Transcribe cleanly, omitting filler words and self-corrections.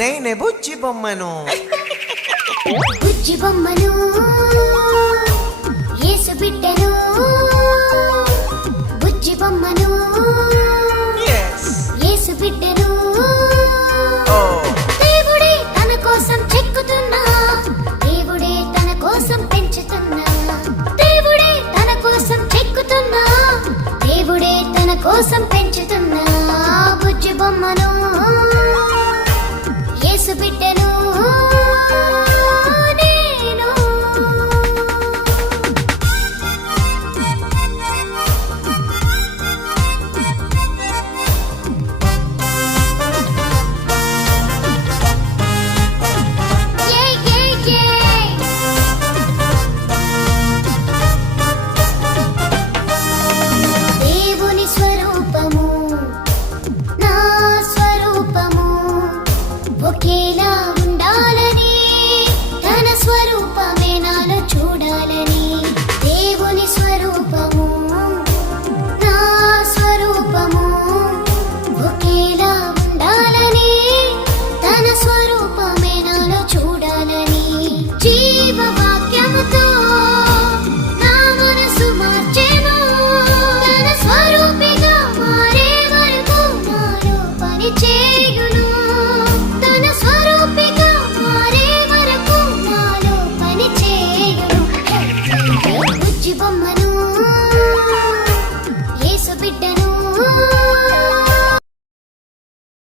నేనే బుజ్జి బొమ్మను బుజ్జి బొమ్మను యేసు బిడ్డను బుజ్జి బొమ్మను యేసు బిడ్డను దేవుడే తన కోసం చెక్కుతున్నా దేవుడే తన కోసం పెంచుతున్నా దేవుడే తన కోసం చెక్కుతున్నా దేవుడే తన కోసం పెంచుతున్నా బుజ్జి బొమ్మను యేసు బిడ్డను నేను దేవుని స్వరూపము నా స్వరూపము ఒకేలా ఉండాలని తన స్వరూపమే నాలో చూడాలని దేవుని స్వరూపము నా స్వరూపము ఒకేలా ఉండాలని తన స్వరూపమే నాలో చూడాలని జీవవాక్యముతో నా మనసు మార్చెను తన స్వరూపిగా మారే వరకు నాలో పని చేయును తన స్వరూపిగా మారే వరకు నాలో పని చేయును బుజ్జి బొమ్మను